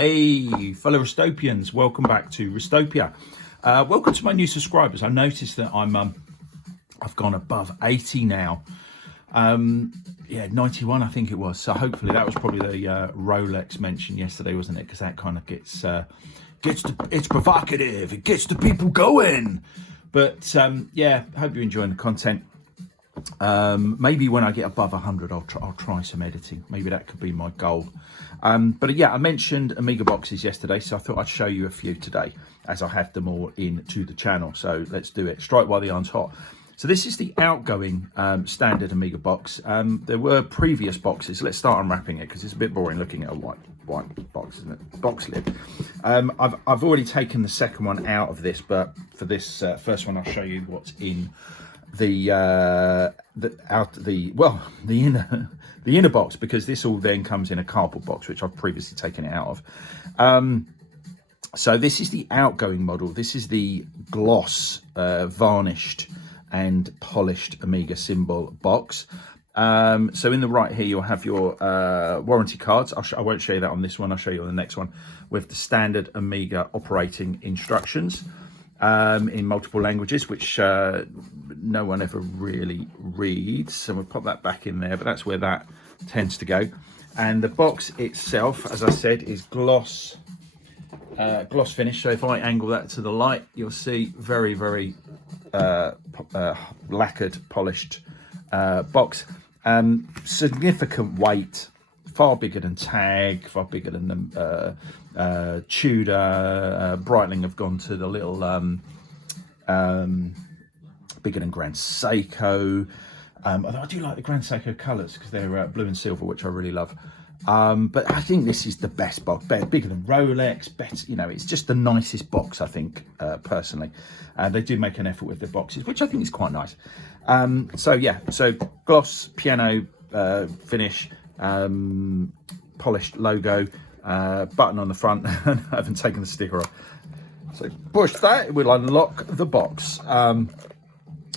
Hey, fellow Restopians, welcome back to Restopia. Welcome to my new subscribers. I noticed that I've gone above 80 now. Yeah, 91 I think it was. So hopefully that was probably the Rolex mention yesterday, wasn't it? Because that kind of it's provocative. It gets the people going. But yeah, hope you're enjoying the content. Maybe when I get above 100 I'll try some editing. Maybe that could be my goal. But yeah, I mentioned Omega boxes yesterday, so I thought I'd show you a few today as I have them all into the channel. So let's do it. Strike while the iron's hot. So this is the outgoing standard Omega box. There were previous boxes. Let's start unwrapping it because it's a bit boring looking at a white box, isn't it? Box lid. I've already taken the second one out of this, but for this first one I'll show you what's in the inner box, because this all then comes in a cardboard box, which I've previously taken it out of. So this is the outgoing model. This is the gloss varnished and polished Omega symbol box. So in the right here you'll have your warranty cards. I won't show you that on this one, I'll show you on the next one, with the standard Omega operating instructions in multiple languages, which no one ever really reads. So we'll pop that back in there, but that's where that tends to go. And the box itself, as I said, is gloss finish. So if I angle that to the light, you'll see very lacquered, polished box. Significant weight, far bigger than Tag, far bigger than the Tudor. Breitling have gone to the little bigger than Grand Seiko. Although I do like the Grand Seiko colours because they're blue and silver, which I really love. But I think this is the best box, bigger than Rolex, better, you know, it's just the nicest box, I think, personally. They do make an effort with their boxes, which I think is quite nice. So yeah, so gloss, piano finish, polished logo, button on the front. I haven't taken the sticker off. So push that, it will unlock the box.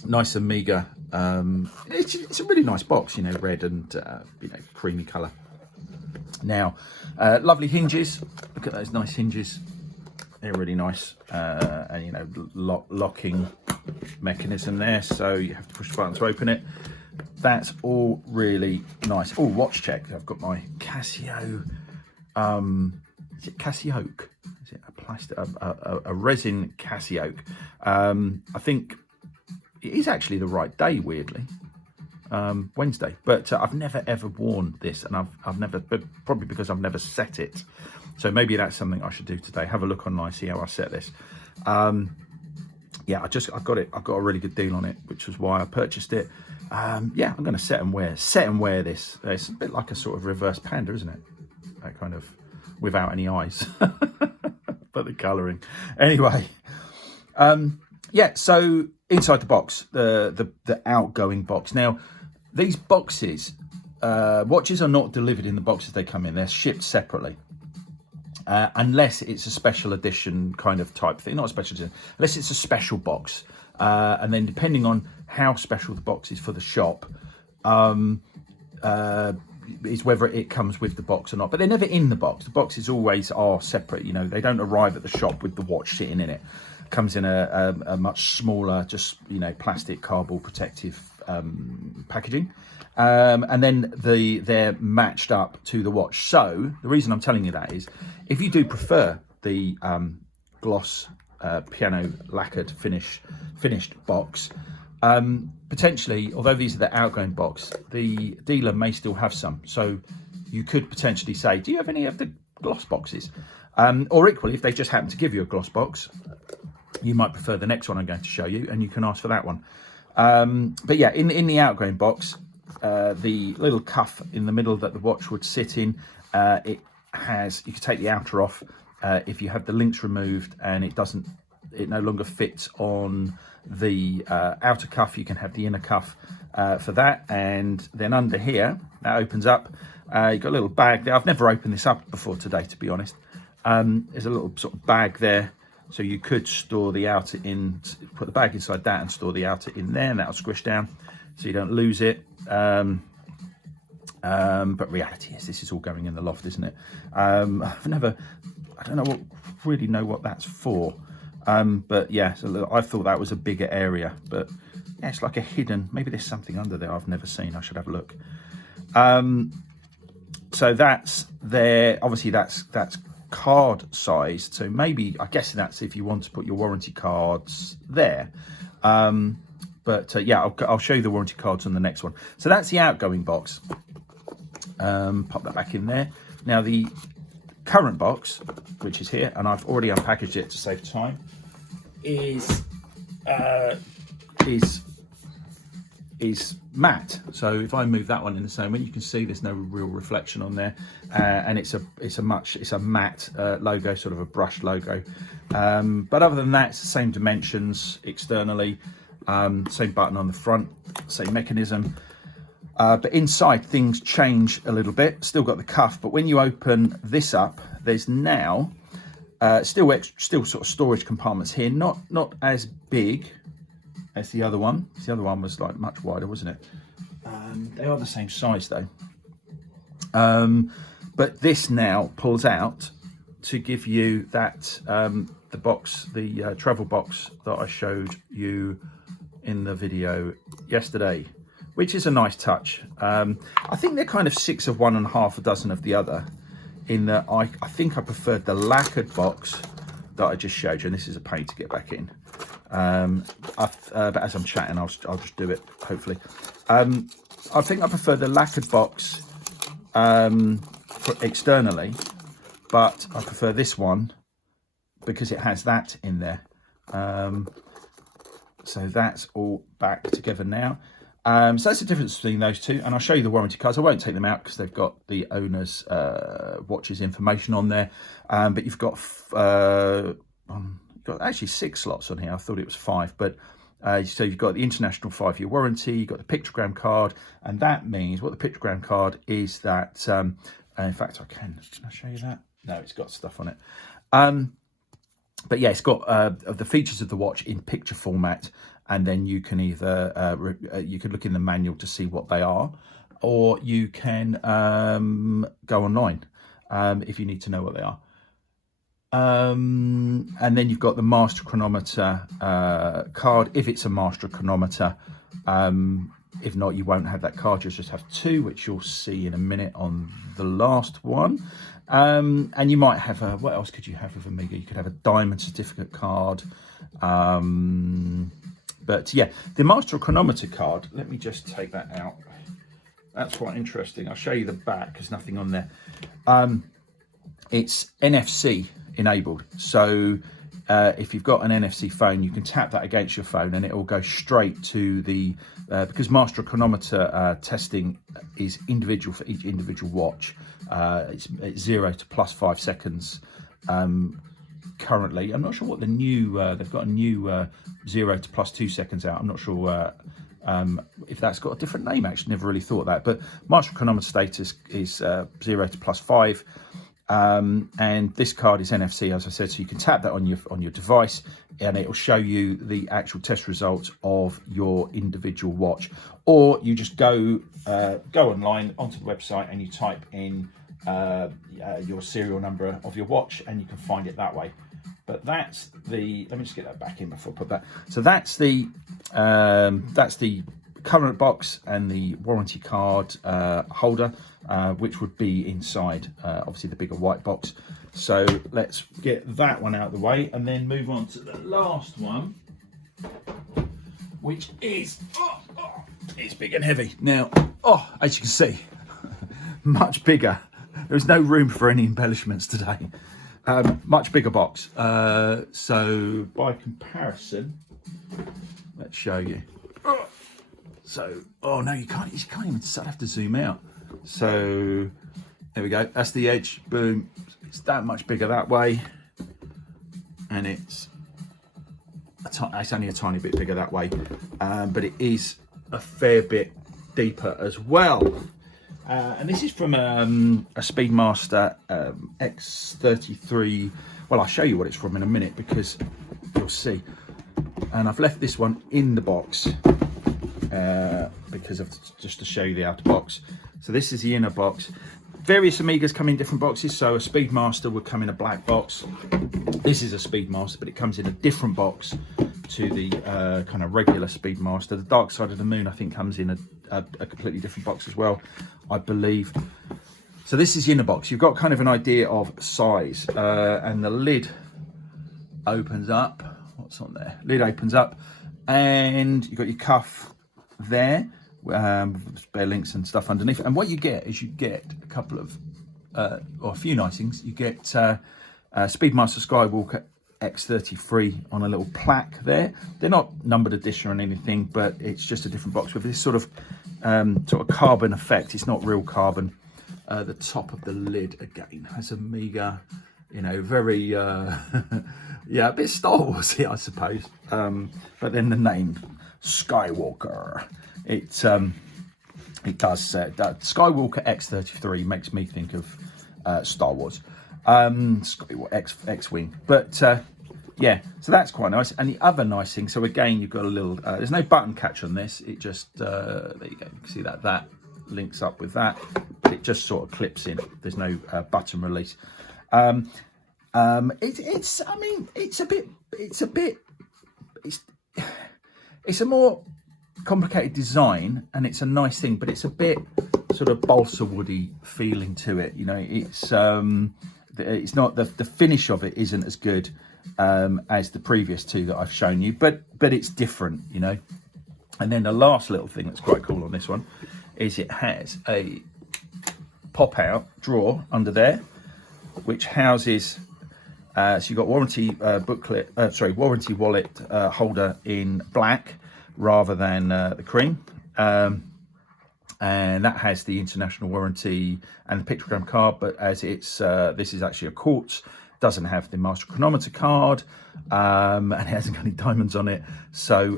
Nice Omega. It's a really nice box, you know, red and you know, creamy colour. Now, lovely hinges. Look at those nice hinges. They're really nice, and you know, locking mechanism there. So you have to push the button to open it. That's all really nice. Oh, watch check. I've got my Casio. Is it Casio oak? Is it a plastic, a resin Casio oak? I think it is actually the right day, weirdly. Wednesday, but I've never ever worn this, and I've never, probably because I've never set it. So maybe that's something I should do today. Have a look online, see how I set this. Yeah, I got it. I got a really good deal on it, which was why I purchased it. Yeah, I'm going to set and wear this. It's a bit like a sort of reverse panda, isn't it? That kind of without any eyes, but the colouring. Anyway, yeah. So inside the box, the outgoing box. Now, these boxes, watches are not delivered in the boxes they come in. They're shipped separately. Unless it's a special edition kind of type thing, not a special edition, unless it's a special box. And then depending on how special the box is for the shop, is whether it comes with the box or not. But they're never in the box. The boxes always are separate. You know, they don't arrive at the shop with the watch sitting in it. Comes in a much smaller, just, you know, plastic cardboard protective packaging, and then they're matched up to the watch. So the reason I'm telling you that is, if you do prefer the gloss piano lacquered finished box, potentially, although these are the outgoing box, the dealer may still have some. So you could potentially say, do you have any of the gloss boxes? Or equally, if they just happen to give you a gloss box, you might prefer the next one I'm going to show you, and you can ask for that one. But yeah, in the outgoing box, the little cuff in the middle that the watch would sit in, it has, you can take the outer off if you have the links removed and it no longer fits on the outer cuff. You can have the inner cuff for that, and then under here that opens up. You've got a little bag there. I've never opened this up before today, to be honest. There's a little sort of bag there. So you could store the outer in, put the bag inside that and store the outer in there, and that'll squish down so you don't lose it. But reality is this is all going in the loft, isn't it? I don't really know what that's for. But yeah, so I thought that was a bigger area, but yeah, it's like a hidden, maybe there's something under there I've never seen. I should have a look. So that's there. Obviously that's card sized. So maybe, I guess that's if you want to put your warranty cards there. Yeah, I'll show you the warranty cards on the next one. So that's the outgoing box. Pop that back in there. Now the current box, which is here, and I've already unpackaged it to save time, is matte. So if I move that one in the same way, you can see there's no real reflection on there, and it's a matte logo, sort of a brushed logo. But other than that, it's the same dimensions externally, same button on the front, same mechanism. But inside things change a little bit. Still got the cuff, but when you open this up, there's now still sort of storage compartments here. Not as big as the other one. The other one was like much wider, wasn't it? They are the same size though. But this now pulls out to give you that the box, the travel box that I showed you in the video yesterday, which is a nice touch. I think they're kind of 6 of one and half a dozen of the other, in that I think I preferred the lacquered box that I just showed you, and this is a pain to get back in. But as I'm chatting, I'll just do it, hopefully. I think I prefer the lacquered box for externally, but I prefer this one because it has that in there. So that's all back together now. So that's the difference between those two, and I'll show you the warranty cards. I won't take them out because they've got the owner's watch's information on there. But you've got actually 6 slots on here. I thought it was 5, but so you've got the international 5-year warranty. You've got the pictogram card, and that means what the pictogram card is that. In fact, can I show you that? No, it's got stuff on it. But yeah, it's got the features of the watch in picture format. And then you can either you could look in the manual to see what they are, or you can go online if you need to know what they are. And then you've got the master chronometer card if it's a master chronometer. If not, you won't have that card. You'll just have 2, which you'll see in a minute on the last one. And you might have what else could you have with Omega? You could have a diamond certificate card. But yeah, the master chronometer card, let me just take that out. That's quite interesting. I'll show you the back, because nothing on there. It's NFC enabled. So if you've got an NFC phone, you can tap that against your phone and it will go straight to the, because master chronometer testing is individual for each individual watch. It's 0 to +5 seconds. Currently, I'm not sure what the new they've got a new 0 to +2 seconds out. I'm not sure if that's got a different name. Actually, never really thought that. But master chronometer status is 0 to +5, and this card is NFC, as I said. So you can tap that on your device, and it will show you the actual test results of your individual watch. Or you just go online onto the website and you type in your serial number of your watch, and you can find it that way. But that's the, let me just get that back in before I put that. So that's the current box and the warranty card holder, which would be inside obviously the bigger white box. So let's get that one out of the way and then move on to the last one, which is it's big and heavy. Now, as you can see, much bigger. There's no room for any embellishments today. Much bigger box. So by comparison, let's show you. So, no, you can't even, I'll have to zoom out. So there we go. That's the edge. Boom. It's that much bigger that way, and it's only a tiny bit bigger that way, but it is a fair bit deeper as well. And this is from a Speedmaster X33. Well, I'll show you what it's from in a minute because you'll see. And I've left this one in the box because of just to show you the outer box. So this is the inner box. Various Amigas come in different boxes. So a Speedmaster would come in a black box. This is a Speedmaster, but it comes in a different box to the kind of regular Speedmaster. The Dark Side of the Moon, I think, comes in a completely different box as well, I believe. So this is the inner box. You've got kind of an idea of size, and the lid opens up. What's on there? Lid opens up, and you've got your cuff there, spare links and stuff underneath. And what you get is you get a couple of, or a few nice things. You get Speedmaster Skywalker X33 on a little plaque there. They're not numbered edition or anything, but it's just a different box with this sort of carbon effect. It's not real carbon. The top of the lid again has Amiga, you know, very yeah, a bit Star Warsy, I suppose. But then the name Skywalker, it does Skywalker X33 makes me think of Star Wars, X-Wing. But yeah, so that's quite nice. And the other nice thing, so again, you've got a little, there's no button catch on this. It just, there you go, you can see that links up with that, but it just sort of clips in. There's no button release. It's I mean, it's a more complicated design, and it's a nice thing, but it's a bit sort of balsa woody feeling to it. You know, it's not the finish of it isn't as good as the previous two that I've shown you, but it's different, you know. And then the last little thing that's quite cool on this one is it has a pop out drawer under there, which houses so you've got warranty booklet, warranty wallet holder in black rather than the cream, and that has the international warranty and the pictogram card. But as it's this is actually a quartz, doesn't have the master chronometer card, and it hasn't got any diamonds on it. So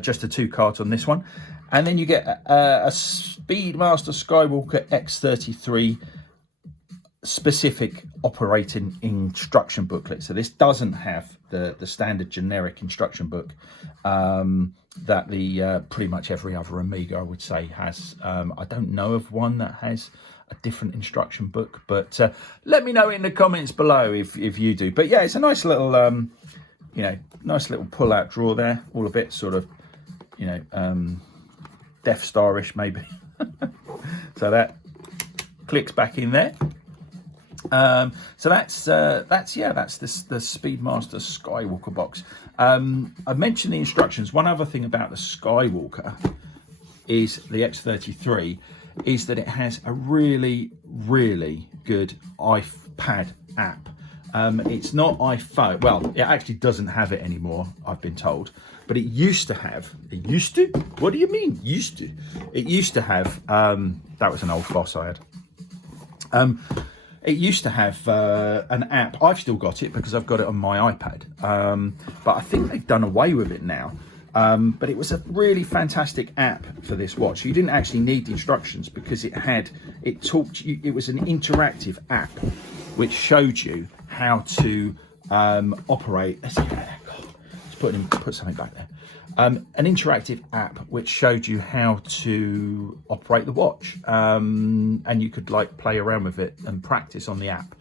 just the 2 cards on this one. And then you get a Speedmaster Skywalker X33 specific operating instruction booklet. So this doesn't have the standard generic instruction book that the pretty much every other Amiga, I would say, has. I don't know of one that has a different instruction book, but let me know in the comments below if you do. But yeah, it's a nice little you know, nice little pull out drawer there, all of it sort of, you know, Death Star-ish maybe. So that clicks back in there. So that's the Speedmaster Skywalker box. I mentioned the instructions. One other thing about the Skywalker is the X33 is that it has a really, really good iPad app. It's not iPhone. Well, it actually doesn't have it anymore, I've been told. But it used to have. It used to? What do you mean, used to? It used to have. That was an old boss I had. It used to have an app. I've still got it because I've got it on my iPad. But I think they've done away with it now. But it was a really fantastic app for this watch. You didn't actually need the instructions because it taught you. It was an interactive app which showed you how to operate. Let's put something back there. An interactive app which showed you how to operate the watch, and you could like play around with it and practice on the app.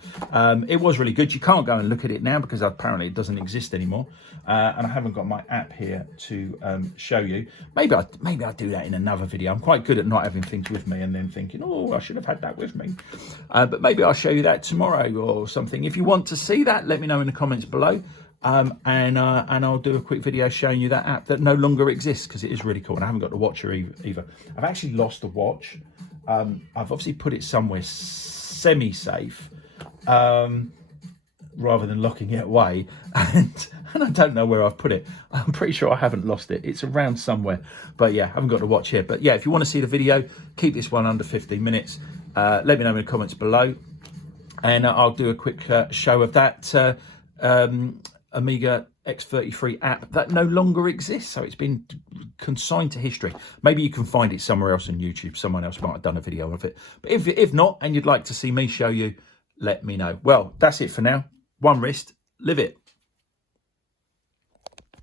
It was really good. You can't go and look at it now because apparently it doesn't exist anymore, and I haven't got my app here to show you. Maybe I'll do that in another video. I'm quite good at not having things with me and then thinking, oh, I should have had that with me. But maybe I'll show you that tomorrow or something. If you want to see that, let me know in the comments below. And I'll do a quick video showing you that app that no longer exists because it is really cool. And I haven't got the watch either. I've actually lost the watch. I've obviously put it somewhere semi-safe rather than locking it away. And I don't know where I've put it. I'm pretty sure I haven't lost it. It's around somewhere. But yeah, I haven't got the watch here. But yeah, if you want to see the video, keep this one under 15 minutes. Let me know in the comments below. And I'll do a quick show of that Amiga X33 app that no longer exists, so it's been consigned to history. Maybe you can find it somewhere else on YouTube. Someone else might have done a video of it, but if not, and you'd like to see me show you, let me know. Well, that's it for now. One wrist, live it.